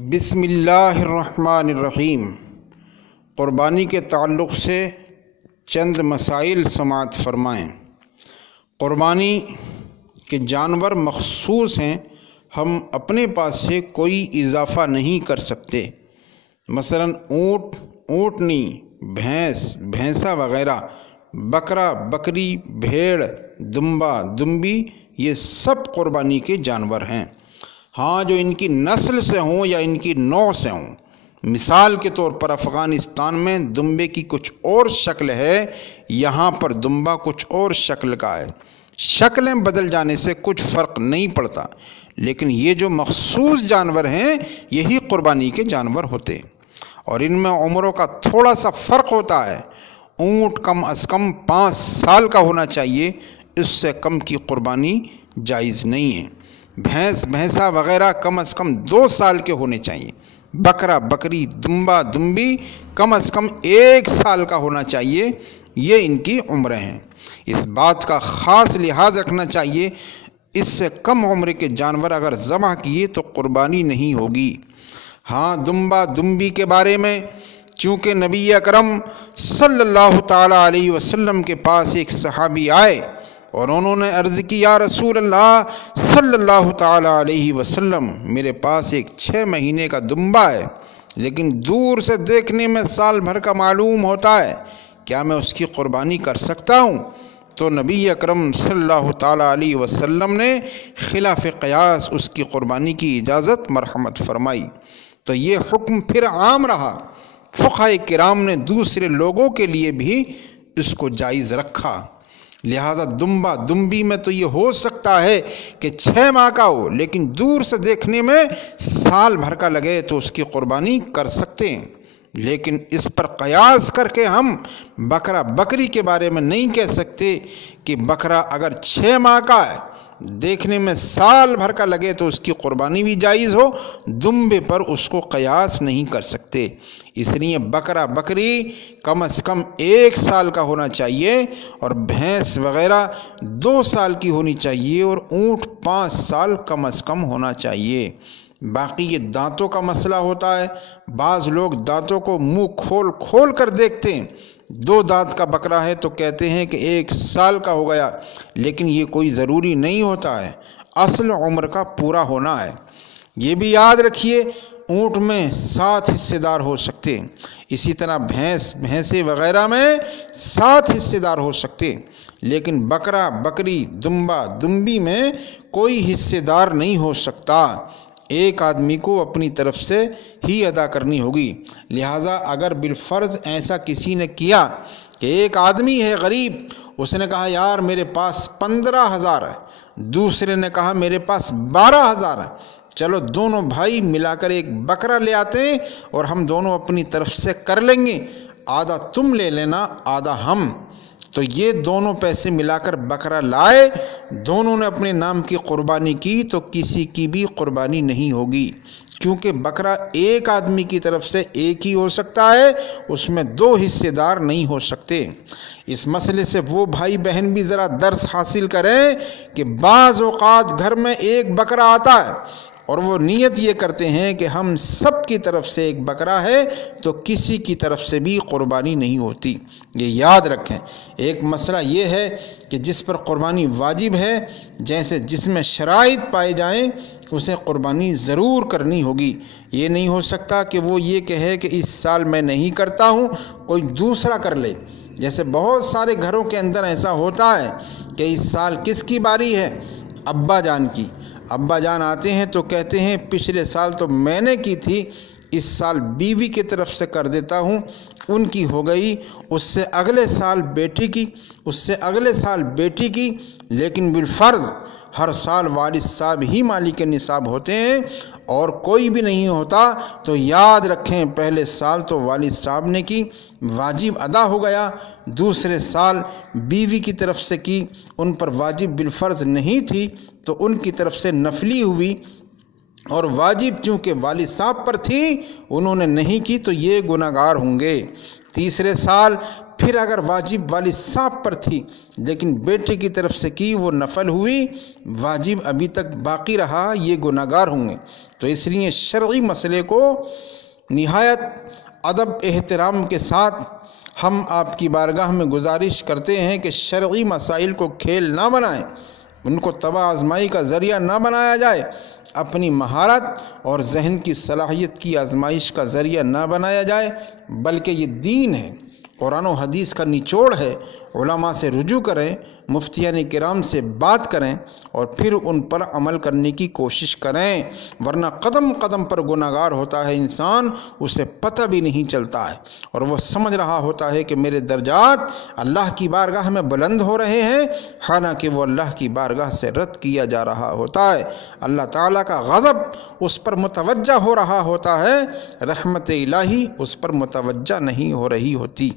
بسم اللہ الرحمن الرحیم۔ قربانی کے تعلق سے چند مسائل سماعت فرمائیں۔ قربانی کے جانور مخصوص ہیں، ہم اپنے پاس سے کوئی اضافہ نہیں کر سکتے۔ مثلا اونٹ، اونٹنی، بھینس، بھینسا وغیرہ، بکرا، بکری، بھیڑ، دمبا، دمبی، یہ سب قربانی کے جانور ہیں۔ ہاں، جو ان کی نسل سے ہوں یا ان کی نوع سے ہوں۔ مثال کے طور پر افغانستان میں دمبے کی کچھ اور شکل ہے، یہاں پر دمبا کچھ اور شکل کا ہے۔ شکلیں بدل جانے سے کچھ فرق نہیں پڑتا، لیکن یہ جو مخصوص جانور ہیں یہی قربانی کے جانور ہوتے ہیں، اور ان میں عمروں کا تھوڑا سا فرق ہوتا ہے۔ اونٹ کم از کم 5 سال کا ہونا چاہیے، اس سے کم کی قربانی جائز نہیں ہے۔ بھینس، بھینسا وغیرہ کم از کم 2 سال کے ہونے چاہیے۔ بکرا، بکری، دمبا، دمبی کم از کم 1 سال کا ہونا چاہیے۔ یہ ان کی عمریں ہیں۔ اس بات کا خاص لحاظ رکھنا چاہیے، اس سے کم عمر کے جانور اگر ذبح کیے تو قربانی نہیں ہوگی۔ ہاں، دمبا، دمبی کے بارے میں چونکہ نبی اکرم صلی اللہ تعالیٰ علیہ وسلم کے پاس ایک صحابی آئے اور انہوں نے عرض کی، یا رسول اللہ صلی اللہ تعالیٰ علیہ وسلم، میرے پاس ایک 6 مہینے کا دمبا ہے، لیکن دور سے دیکھنے میں سال بھر کا معلوم ہوتا ہے، کیا میں اس کی قربانی کر سکتا ہوں؟ تو نبی اکرم صلی اللہ تعالیٰ علیہ وسلم نے خلاف قیاس اس کی قربانی کی اجازت مرحمت فرمائی۔ تو یہ حکم پھر عام رہا، فقہائے کرام نے دوسرے لوگوں کے لیے بھی اس کو جائز رکھا۔ لہذا دمبا، دمبی میں تو یہ ہو سکتا ہے کہ 6 ماہ کا ہو، لیکن دور سے دیکھنے میں سال بھر کا لگے تو اس کی قربانی کر سکتے ہیں۔ لیکن اس پر قیاس کر کے ہم بکرا، بکری کے بارے میں نہیں کہہ سکتے کہ بکرا اگر 6 ماہ کا ہے، دیکھنے میں سال بھر کا لگے تو اس کی قربانی بھی جائز ہو، دمبے پر اس کو قیاس نہیں کر سکتے۔ اس لیے بکرا، بکری کم از کم 1 سال کا ہونا چاہیے، اور بھینس وغیرہ 2 سال کی ہونی چاہیے، اور اونٹ 5 سال کم از کم ہونا چاہیے۔ باقی یہ دانتوں کا مسئلہ ہوتا ہے، بعض لوگ دانتوں کو منہ کھول کھول کر دیکھتے ہیں۔ 2 دانت کا بکرا ہے تو کہتے ہیں کہ 1 سال کا ہو گیا، لیکن یہ کوئی ضروری نہیں ہوتا ہے، اصل عمر کا پورا ہونا ہے۔ یہ بھی یاد رکھیے، اونٹ میں 7 حصے دار ہو سکتے ہیں، اسی طرح بھینس، بھینسے وغیرہ میں 7 حصے دار ہو سکتے ہیں، لیکن بکرا، بکری، دمبا، دمبی میں کوئی حصے دار نہیں ہو سکتا۔ ایک آدمی کو اپنی طرف سے ہی ادا کرنی ہوگی۔ لہٰذا اگر بالفرض ایسا کسی نے کیا کہ ایک آدمی ہے غریب، اس نے کہا یار میرے پاس 15,000 ہے، دوسرے نے کہا میرے پاس 12,000 ہے، چلو دونوں بھائی ملا کر ایک بکرا لے آتے ہیں اور ہم دونوں اپنی طرف سے کر لیں گے، آدھا تم لے لینا، آدھا ہم۔ تو یہ دونوں پیسے ملا کر بکرا لائے، دونوں نے اپنے نام کی قربانی کی، تو کسی کی بھی قربانی نہیں ہوگی، کیونکہ بکرا ایک آدمی کی طرف سے ایک ہی ہو سکتا ہے، اس میں 2 حصے دار نہیں ہو سکتے۔ اس مسئلے سے وہ بھائی بہن بھی ذرا درس حاصل کریں کہ بعض اوقات گھر میں ایک بکرا آتا ہے اور وہ نیت یہ کرتے ہیں کہ ہم سب کی طرف سے ایک بکرا ہے تو کسی کی طرف سے بھی قربانی نہیں ہوتی۔ یہ یاد رکھیں۔ ایک مسئلہ یہ ہے کہ جس پر قربانی واجب ہے، جیسے جس میں شرائط پائے جائیں، اسے قربانی ضرور کرنی ہوگی۔ یہ نہیں ہو سکتا کہ وہ یہ کہے کہ اس سال میں نہیں کرتا ہوں، کوئی دوسرا کر لے۔ جیسے بہت سارے گھروں کے اندر ایسا ہوتا ہے کہ اس سال کس کی باری ہے؟ ابا جان کی۔ ابا جان آتے ہیں تو کہتے ہیں پچھلے سال تو میں نے کی تھی، اس سال بیوی کی طرف سے کر دیتا ہوں، ان کی ہو گئی، اس سے اگلے سال بیٹی کی، اس سے اگلے سال بیٹی کی، لیکن بالفرض ہر سال والد صاحب ہی مالک نصاب ہوتے ہیں اور کوئی بھی نہیں ہوتا، تو یاد رکھیں پہلے سال تو والد صاحب نے کی، واجب ادا ہو گیا، دوسرے سال بیوی کی طرف سے کی، ان پر واجب بالفرض نہیں تھی تو ان کی طرف سے نفلی ہوئی، اور واجب چونکہ والد صاحب پر تھی انہوں نے نہیں کی تو یہ گناہگار ہوں گے۔ تیسرے سال پھر اگر واجب والی سانپ پر تھی لیکن بیٹے کی طرف سے کی وہ نفل ہوئی، واجب ابھی تک باقی رہا، یہ گناہگار ہوں گے۔ تو اس لیے شرعی مسئلے کو نہایت ادب احترام کے ساتھ ہم آپ کی بارگاہ میں گزارش کرتے ہیں کہ شرعی مسائل کو کھیل نہ بنائیں، ان کو تباہ آزمائی کا ذریعہ نہ بنایا جائے، اپنی مہارت اور ذہن کی صلاحیت کی آزمائش کا ذریعہ نہ بنایا جائے، بلکہ یہ دین ہے، قرآن و حدیث کا نچوڑ ہے۔ علماء سے رجوع کریں، مفتیان کرام سے بات کریں اور پھر ان پر عمل کرنے کی کوشش کریں، ورنہ قدم قدم پر گناہگار ہوتا ہے انسان، اسے پتہ بھی نہیں چلتا ہے، اور وہ سمجھ رہا ہوتا ہے کہ میرے درجات اللہ کی بارگاہ میں بلند ہو رہے ہیں، حالانکہ وہ اللہ کی بارگاہ سے رد کیا جا رہا ہوتا ہے۔ اللہ تعالیٰ کا غضب اس پر متوجہ ہو رہا ہوتا ہے، رحمت الہی اس پر متوجہ نہیں ہو رہی ہوتی۔